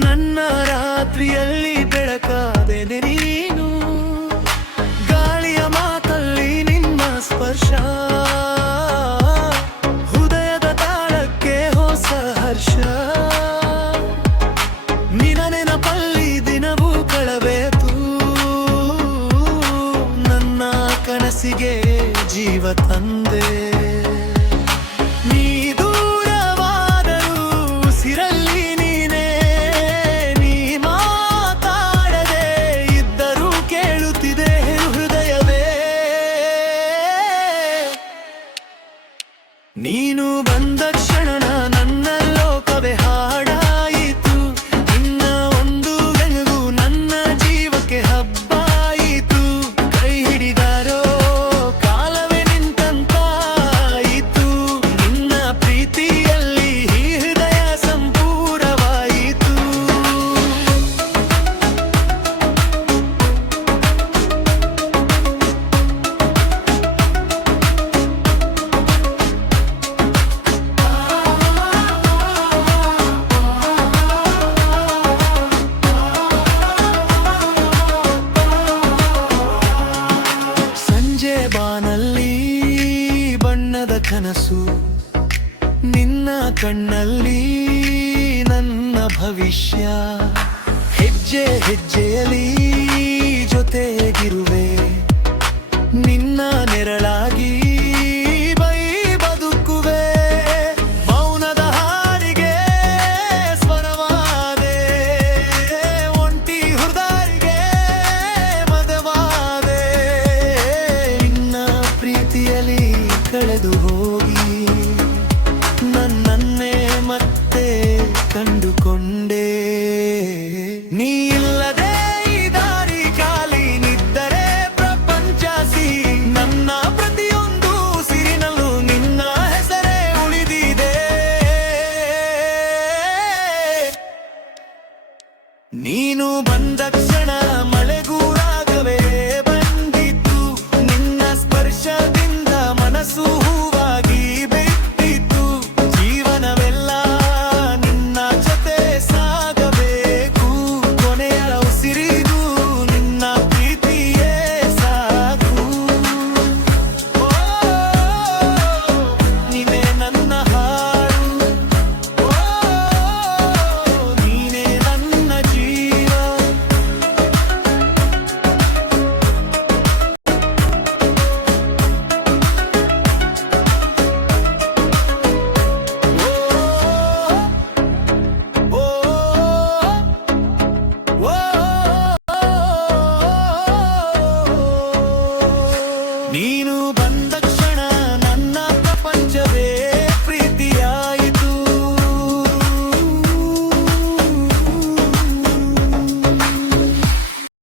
ನನ್ನ ರಾತ್ರಿಯಲ್ಲಿ ಬೆಳಕಾದೆ ನೀನು, ಗಾಳಿಯ ಮಾತಲ್ಲಿ ನಿನ್ನ ಸ್ಪರ್ಶ, ಹೃದಯದ ತಾಳಕ್ಕೆ ಹೊಸ ಹರ್ಷ. ನಿನ ನೆನಪಲ್ಲಿ ದಿನವೂ ಕಳಬೇತು, ನನ್ನ ಕನಸಿಗೆ ಜೀವ ತಂದೆ. ನೀನು ಬಂದ ಕ್ಷಣ ನನ್ನ ಲೋಕವೇ ಹಾಡಾಯಿತು, ನಿನ್ನ ಒಂದು ಬೆಳಗು ನನ್ನ ಜೀವಕ್ಕೆ ಹಬ್ಬಾಯಿತು. ಕೈ ಹಿಡಿದಾರೋ ಕಾಲವೇ ನಿಂತಂತಾಯಿತು, ನಿನ್ನ ಪ್ರೀತಿಯಲ್ಲಿ ಈ ಹೃದಯ ಸಂಪೂರ್ಣವಾಯಿತು. ಬಾನಲ್ಲಿ ಬಣ್ಣದ ಕನಸು, ನಿನ್ನ ಕಣ್ಣಲ್ಲಿ ನನ್ನ ಭವಿಷ್ಯ. ಹೆಜ್ಜೆ ಹೆಜ್ಜೆಯಲ್ಲಿ ಜೊತೆಗಿರುವೆ, ನಿನ್ನ ನೆರಳಾಗಿ ಬೈ ಬದುಕುವೆ. ಮೌನದ ಹಾಡಿಗೆ ಸ್ವರವಾದೆ, ಒಂಟಿ ಹೃದಯಗೆ ಮದವಾದೆ. ನಿನ್ನ ಪ್ರೀತಿಯಲ್ಲಿ ಕಳೆದು ಹೋಗಿ ನನ್ನನ್ನೇ ಮತ್ತೆ ಕಂಡುಕೊಂಡೆ. ನೀ ಇಲ್ಲದೆ ಈ ದಾರಿ ಖಾಲಿ, ನಿದ್ದರೆ ಪ್ರಪಂಚ ಸಿಹಿ. ನನ್ನ ಪ್ರತಿಯೊಂದು ಸಿರಿನಲ್ಲೂ ನಿನ್ನ ಹೆಸರೇ ಉಳಿದಿದೆ. ನೀನು ಬಂದ